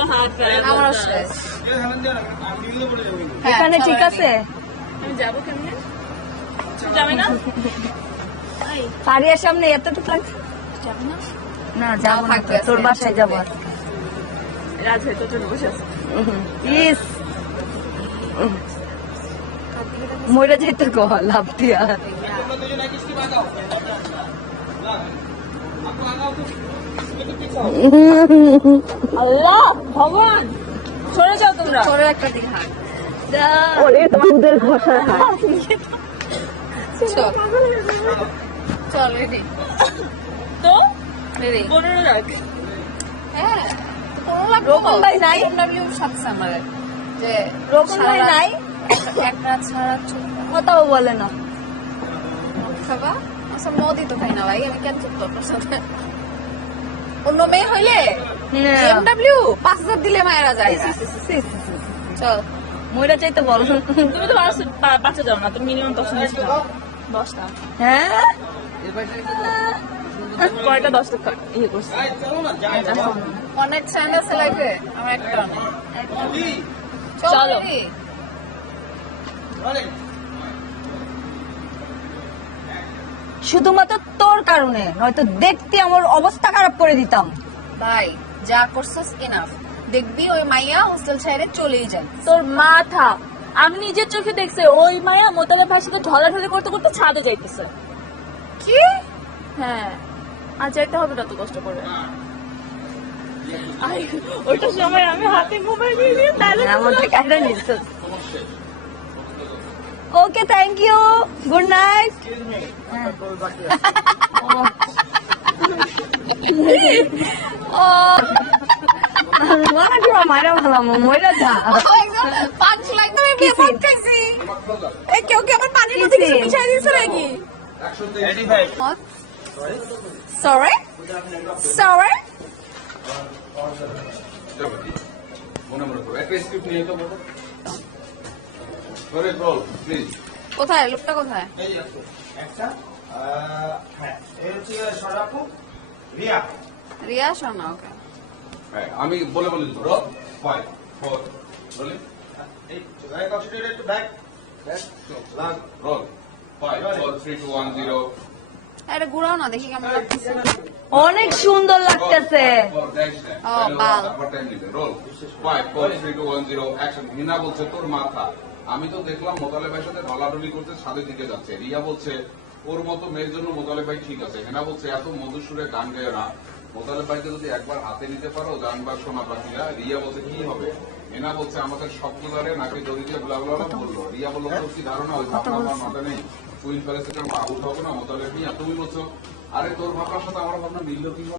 আমারও শেষ। হ্যাঁ, এখানে ঠিক আছে? আমি যাব কেমনে? যাবে না? ফারিয়ার সামনে এতটুকু লাগ- যাবে না? না যাব তোর। বাসায় যাব রাজ হয়তো তোর বসে আছে। ইস। মরে যেতে লাভ দিয়া। আল্লাহ ভগবান সরে যাও তোমরা। ছোট একটা দিক হাত ওরে দুধের ঘষা চল। চল রেডি তো? রেডি পনেরো রাখ হ্যাঁ। রোকন ভাই নাই? ডাব্লিউ সাথে আমাদের যে রোকন ভাই নাই? এক- এক রাত সারা কথাও বলে না। খাবা আচ্ছা মদই তো খাই না ভাই আমি কেন চুপ তোর সাথে অন্য মেয়ে হইলে এমডব্লিউ পাঁচ হাজার দিলে মায়েরা যায়। চল ময়রা চাইতে বল তুমি তো পাঁচ যাও না তুমি মিনিমাম দশ নিয়েছিল দশটা হ্যাঁ কয়টা দশ ইয়ে করছে অনেক চ্যানেল আছে লাগবে আমার একটা চল চলো। ready? শুধুমাত্র তোর কারণে নয়তো দেখতে আমার অবস্থা খারাপ করে দিতাম। ভাই যা করছস এনাফ দেখবি ওই মাইয়া হোস্টেল ছেড়ে চলেই যায়। তোর মাথা আমি নিজের চোখে দেখছি ওই মায়া মোতালেব ভাইয়ের সাথে ঢলাঢলি করতে করতে ছাদে যাইতেছে। কি? হ্যাঁ আর যাইতে হবে না তো কষ্ট করে। আই, ওইটার সময় আমি হাতে মোবাইল নিয়ে নিয়ে তাহলে আমার থেকে একটা নিচ্ছ okay thank you good night ও মনে করো মারা ভালো ময়রা যা পাঁচ লাখ ধরে বিয়ে ভাত খাইছি এই কেউ কি আমার পানির মধ্যে কিছু? মিশাই দিয়েছে নাকি সরি সরি মনে কোথায়? লোকটা কোথায়? একটা হ্যাঁ এই হচ্ছে সরাপু রিয়া। রিয়া শোনা ওকে। হ্যাঁ আমি বলে বলে দিব ফাইভ ফোর বলে। এই গায়ে কনসেন্ট্রেট একটু back back roll five four three two one zero এটা ঘুরাও না দেখি কেমন লাগতেছে। অনেক সুন্দর লাগতেছে। ও, বাল। রোল অ্যাকশন হিনা বলছে তোর মাথা। আমি তো দেখলাম মোতালে ভাইয়ের সাথে ঢলাঢলি করতে ছাদের দিকে যাচ্ছে। রিয়া বলছে ওর মতো মেয়ের জন্য মোতালে ভাই ঠিক আছে। হেনা বলছে এত মধুর সুরে গান গায় না মোতালে ভাইকে যদি একবার হাতে নিতে পারো গান বা শোনা পাখিরা রিয়া বলছে কি হবে? হেনা বলছে আমাদের স্বপ্নদারে নাকি দড়িতে বলা বলা বলল। রিয়া বলল তোর কি ধারণা? ওই ভাবনা আমার মাথা নেই। কুইন প্যালেসে কেন আউট হবে না মোতালে নিয়ে তুমি বলছো আরে তোর ভাবনার সাথে আমার ভাবনা মিললো কি